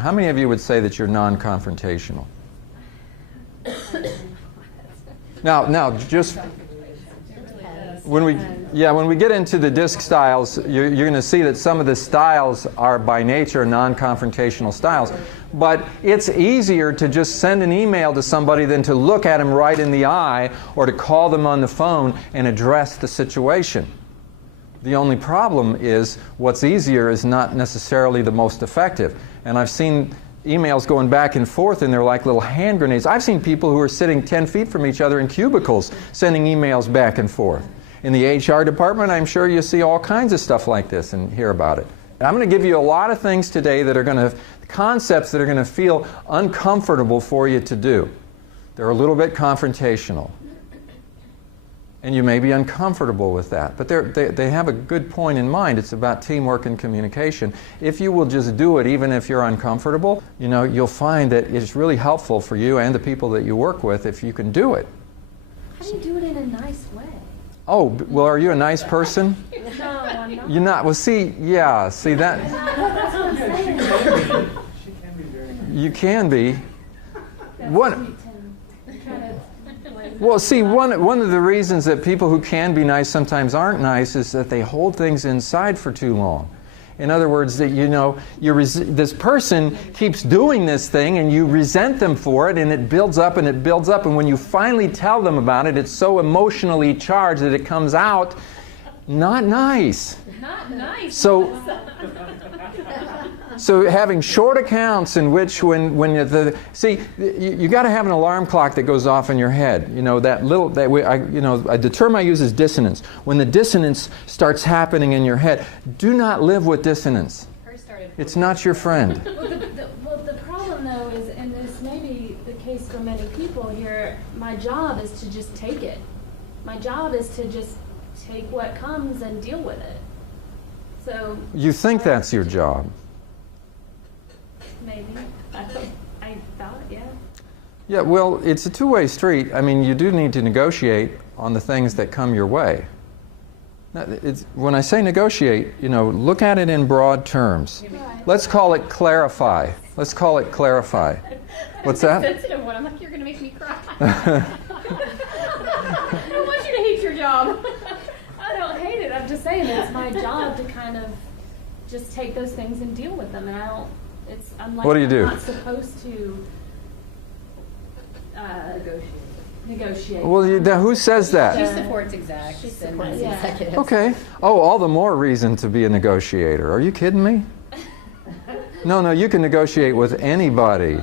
How many of you would say that you're non-confrontational? Now, just when we get into the DISC styles, you're going to see that some of the styles are by nature non-confrontational styles. But it's easier to just send an email to somebody than to look at them right in the eye or to call them on the phone and address the situation. The only problem is what's easier is not necessarily the most effective. And I've seen emails going back and forth and they're like little hand grenades. I've seen people who are sitting 10 feet from each other in cubicles sending emails back and forth. In the HR department, I'm sure you see all kinds of stuff like this and hear about it. I'm going to give you a lot of things today that are going to, concepts that are going to feel uncomfortable for you to do. They're a little bit confrontational. And you may be uncomfortable with that. But they have a good point in mind. It's about teamwork and communication. If you will just do it, even if you're uncomfortable, you'll find that it's really helpful for you and the people that you work with if you can do it. How do you do it in a nice way? Oh, well, are you a nice person? No, I'm not. You're not? Well, see that. That's what I'm saying. You can be. That's sweet, Tim. Well, see, one of the reasons that people who can be nice sometimes aren't nice is that they hold things inside for too long. In other words, that this person keeps doing this thing and you resent them for it, and it builds up and it builds up, and when you finally tell them about it, it's so emotionally charged that it comes out not nice. Not nice. So having short accounts in which you got to have an alarm clock that goes off in your head. The term I use is dissonance. When the dissonance starts happening in your head, do not live with dissonance. It's not your friend. Well, the problem though is, and this may be the case for many people here, my job is to just take it. My job is to just take what comes and deal with it. So you think that's your job? Maybe. I thought, yeah. Yeah, well, it's a two-way street. I mean, you do need to negotiate on the things that come your way. Now, when I say negotiate, look at it in broad terms. Right. Let's call it clarify. Let's call it clarify. What's that? Sensitive one. I'm like, you're going to make me cry. I don't want you to hate your job. I don't hate it. I'm just saying it's my job to kind of just take those things and deal with them, and I'm like, what do you do? I'm not supposed to negotiate. Well, who says that? She supports execs. She supports executives. Okay. Oh, all the more reason to be a negotiator. Are you kidding me? No, you can negotiate with anybody.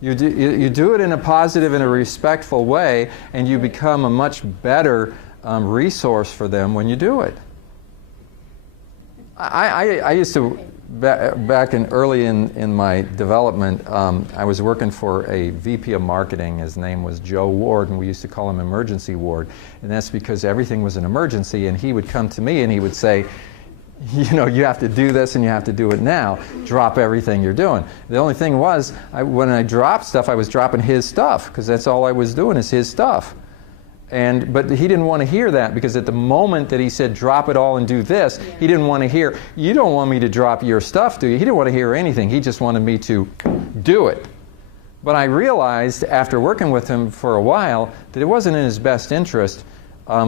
You do it in a positive and a respectful way, and you become a much better resource for them when you do it. I used to, back early in my development, I was working for a VP of marketing. His name was Joe Ward, and we used to call him Emergency Ward. And that's because everything was an emergency, and he would come to me and he would say, you have to do this and you have to do it now. Drop everything you're doing. The only thing was, when I dropped stuff, I was dropping his stuff, because that's all I was doing is his stuff. But he didn't want to hear that, because at the moment that he said drop it all and do this, he didn't want to hear, you don't want me to drop your stuff, do you? He didn't want to hear anything. He just wanted me to do it. But I realized after working with him for a while that it wasn't in his best interest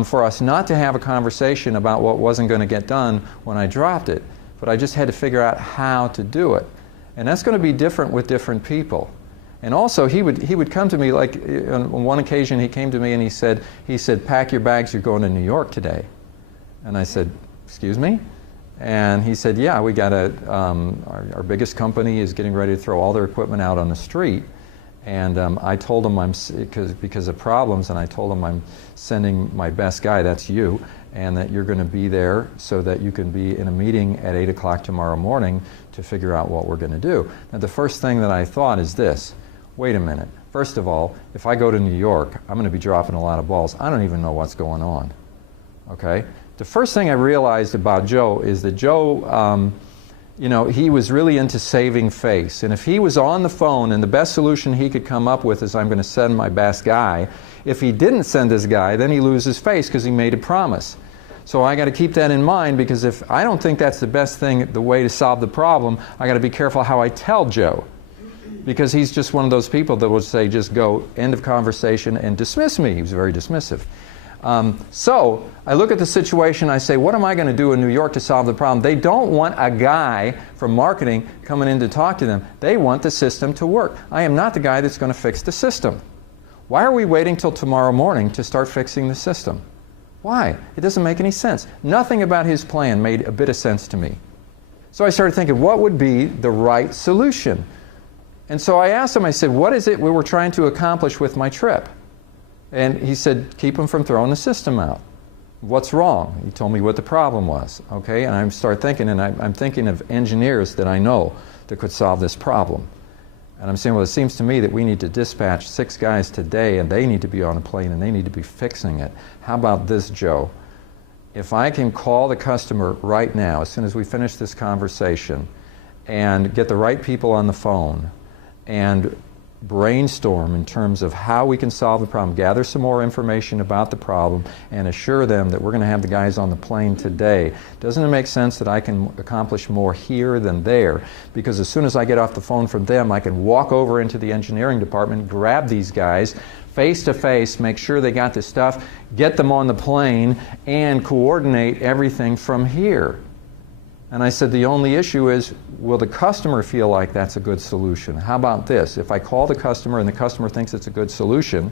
for us not to have a conversation about what wasn't going to get done when I dropped it. But I just had to figure out how to do it. And that's going to be different with different people. And also, he would come to me, like on one occasion he came to me and he said, pack your bags, you're going to New York today. And I said, excuse me? And he said, yeah, we got our biggest company is getting ready to throw all their equipment out on the street. And I told him because of problems, and I told him I'm sending my best guy, that's you, and that you're going to be there so that you can be in a meeting at 8 o'clock tomorrow morning to figure out what we're going to do. Now, the first thing that I thought is this. Wait a minute. First of all, if I go to New York, I'm going to be dropping a lot of balls. I don't even know what's going on. Okay? The first thing I realized about Joe is that Joe, he was really into saving face. And if he was on the phone and the best solution he could come up with is I'm going to send my best guy, if he didn't send his guy, then he loses face because he made a promise. So I got to keep that in mind, because if I don't think that's the best thing, the way to solve the problem, I got to be careful how I tell Joe. Because he's just one of those people that will say, just go, end of conversation, and dismiss me. He was very dismissive. So I look at the situation, I say, what am I going to do in New York to solve the problem? They don't want a guy from marketing coming in to talk to them. They want the system to work. I am not the guy that's going to fix the system. Why are we waiting till tomorrow morning to start fixing the system? Why? It doesn't make any sense. Nothing about his plan made a bit of sense to me. So I started thinking, what would be the right solution? And so I asked him, I said, what is it we were trying to accomplish with my trip? And he said, keep them from throwing the system out. What's wrong? He told me what the problem was. Okay, and I start thinking, and I'm thinking of engineers that I know that could solve this problem. And I'm saying, well, it seems to me that we need to dispatch 6 guys today, and they need to be on a plane, and they need to be fixing it. How about this, Joe? If I can call the customer right now, as soon as we finish this conversation, and get the right people on the phone, and brainstorm in terms of how we can solve the problem, gather some more information about the problem, and assure them that we're going to have the guys on the plane today. Doesn't it make sense that I can accomplish more here than there? Because as soon as I get off the phone from them, I can walk over into the engineering department, grab these guys, face to face, make sure they got the stuff, get them on the plane, and coordinate everything from here. And I said, the only issue is, will the customer feel like that's a good solution? How about this? If I call the customer and the customer thinks it's a good solution,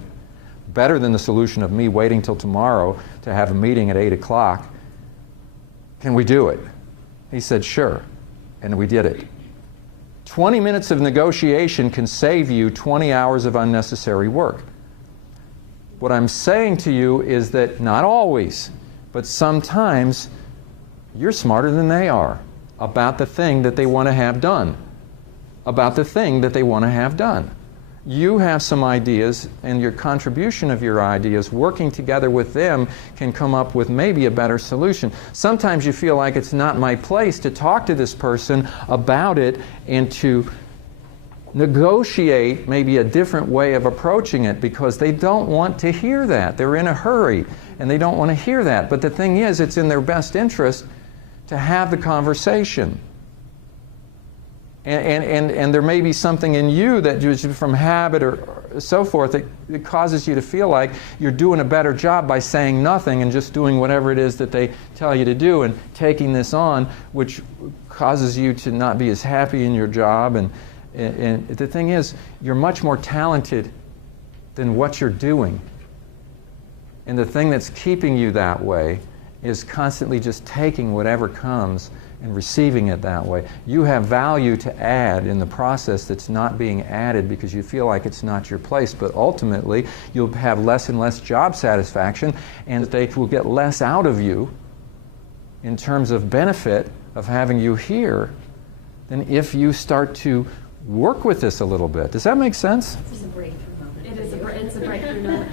better than the solution of me waiting till tomorrow to have a meeting at 8 o'clock, can we do it? He said, sure. And we did it. 20 minutes of negotiation can save you 20 hours of unnecessary work. What I'm saying to you is that not always, but sometimes you're smarter than they are about the thing that they want to have done. About the thing that they want to have done. You have some ideas, and your contribution of your ideas, working together with them, can come up with maybe a better solution. Sometimes you feel like it's not my place to talk to this person about it and to negotiate maybe a different way of approaching it, because they don't want to hear that. They're in a hurry and they don't want to hear that. But the thing is, it's in their best interest to have the conversation. And there may be something in you that just from habit or so forth that causes you to feel like you're doing a better job by saying nothing and just doing whatever it is that they tell you to do and taking this on, which causes you to not be as happy in your job. And the thing is, you're much more talented than what you're doing. And the thing that's keeping you that way is constantly just taking whatever comes and receiving it that way. You have value to add in the process that's not being added because you feel like it's not your place, but ultimately you'll have less and less job satisfaction, and they will get less out of you in terms of benefit of having you here than if you start to work with this a little bit. Does that make sense? It's a breakthrough moment. It's a breakthrough moment.